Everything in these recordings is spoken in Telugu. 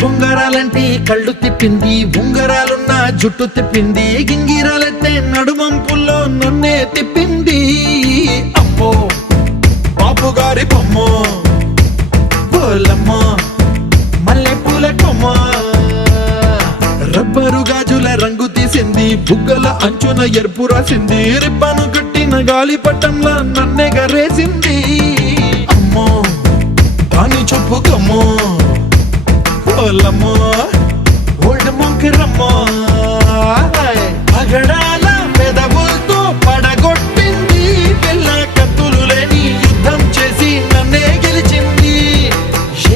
బొంగరాలంటే కళ్ళు తిప్పింది, ఉంగరాలున్న జుట్టు తిప్పింది, గింగిరాలెత్తే నడుమంపుల్లో నన్నే తిప్పింది. అమ్మో బాబు గారి బొమ్మ, పోలమ్మ మల్లె పూల కొమ్మ, రబ్బరు గాజుల రంగు తీసింది, బుగ్గల అంచున ఎరుపు రాసింది, రిబ్బను కట్టిన గాలి పట్టంలా నన్నే గరేసింది. అమ్మో దాని చెప్పు కమ్మో, పోలమ్మో ఓల్డ్ మొంకిరమ్మో, పగడాల పెదవులతో పడగొట్టింది, పిల్ల కత్తులు లేని యుద్ధం చేసి నన్నే గెలిచింది,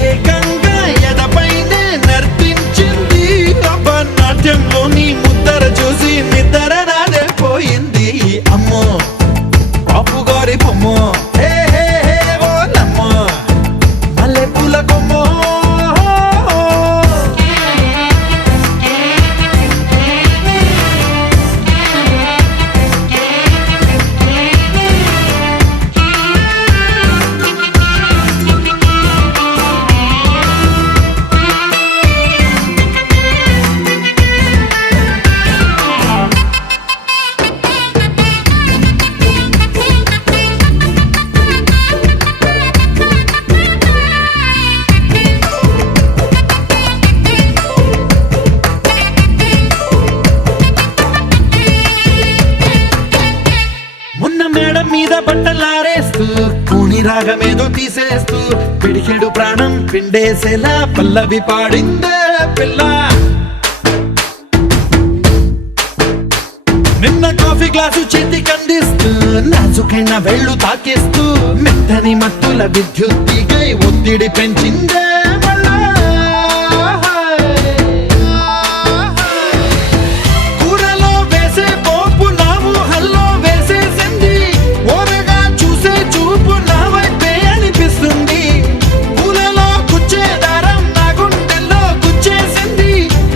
ఏకంగా ఎదపైనే నర్తించింది, నాట్యంలోని ముద్దర చూసి నిద్ర నాదే పోయింది. అమ్మో బాపు గారి బొమ్మ, హే హే హే ఓలమ్మ మల్లె పూల కొమ్మ. మీద బట్టలారేస్తూ కూని రాగమేదో తీసేస్తూ పిడికెడు ప్రాణం పిండేసేలా పల్లవి పాడిందే పిల్ల. నిన్న కాఫీ గ్లాసు చేతి కందిస్తూ నాజుకైన వేళ్ళు తాకేస్తూ మెత్తని మత్తుల విద్యుత్ తీగై ఒత్తిడి పెంచిందే మళ్ళా. కూరలో వేసే పోపు నా ఊహల్లో వేసేసింది, ఓరగా చూసే చూపు నా వైపే అనిపిస్తుంది, పూలలో గుచ్చే దారం నా గుండెల్లో గుచ్చేసింది,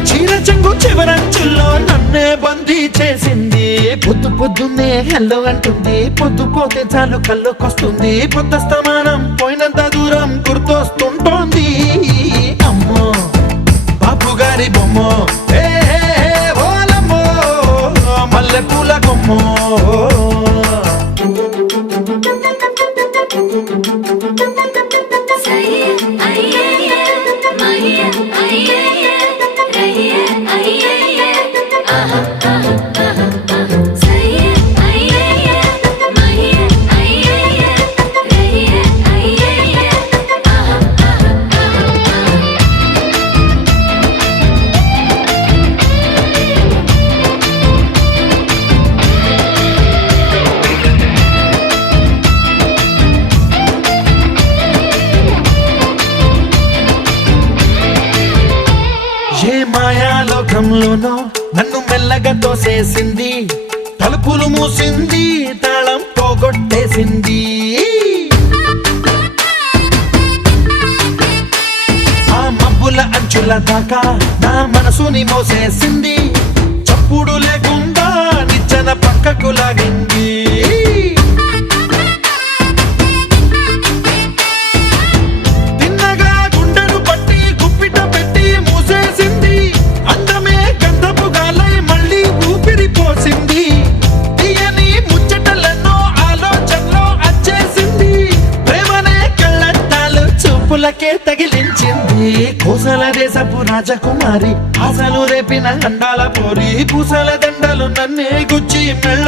చీర చెంగు చివరంచుల్లో నన్నే బందీ చేసింది. పొద్దు పొద్దున్నే హెల్లో అంటుంది, పొద్దు పోతే చాలు కళ్ళొకొస్తుంది, పొద్దస్తమానం పోయినంత దూరం గుర్తొస్తుంటోంది. అమ్మో బాపు గారి బొమ్మ, హే హే హే ఓలమ్మో మల్లె పూల కొమ్మ. ఏ మాయాలోకంలోనో నన్ను మెల్లగా తోసేసింది, తలుపులు మూసింది, తాళం పోగొట్టేసింది, ఆ మబ్బుల అంచుల దాకా నా మనసుని మోసేసింది, చప్పుడు లేకుండా నిచ్చెన పక్కకు లాగింది, తగిలించింది. కోసల దేశపు రాజకుమారి, ఆశలు రేపిన అండాల పోరి, పూసల దండలు నన్నే గుచ్చి మెళ్ళ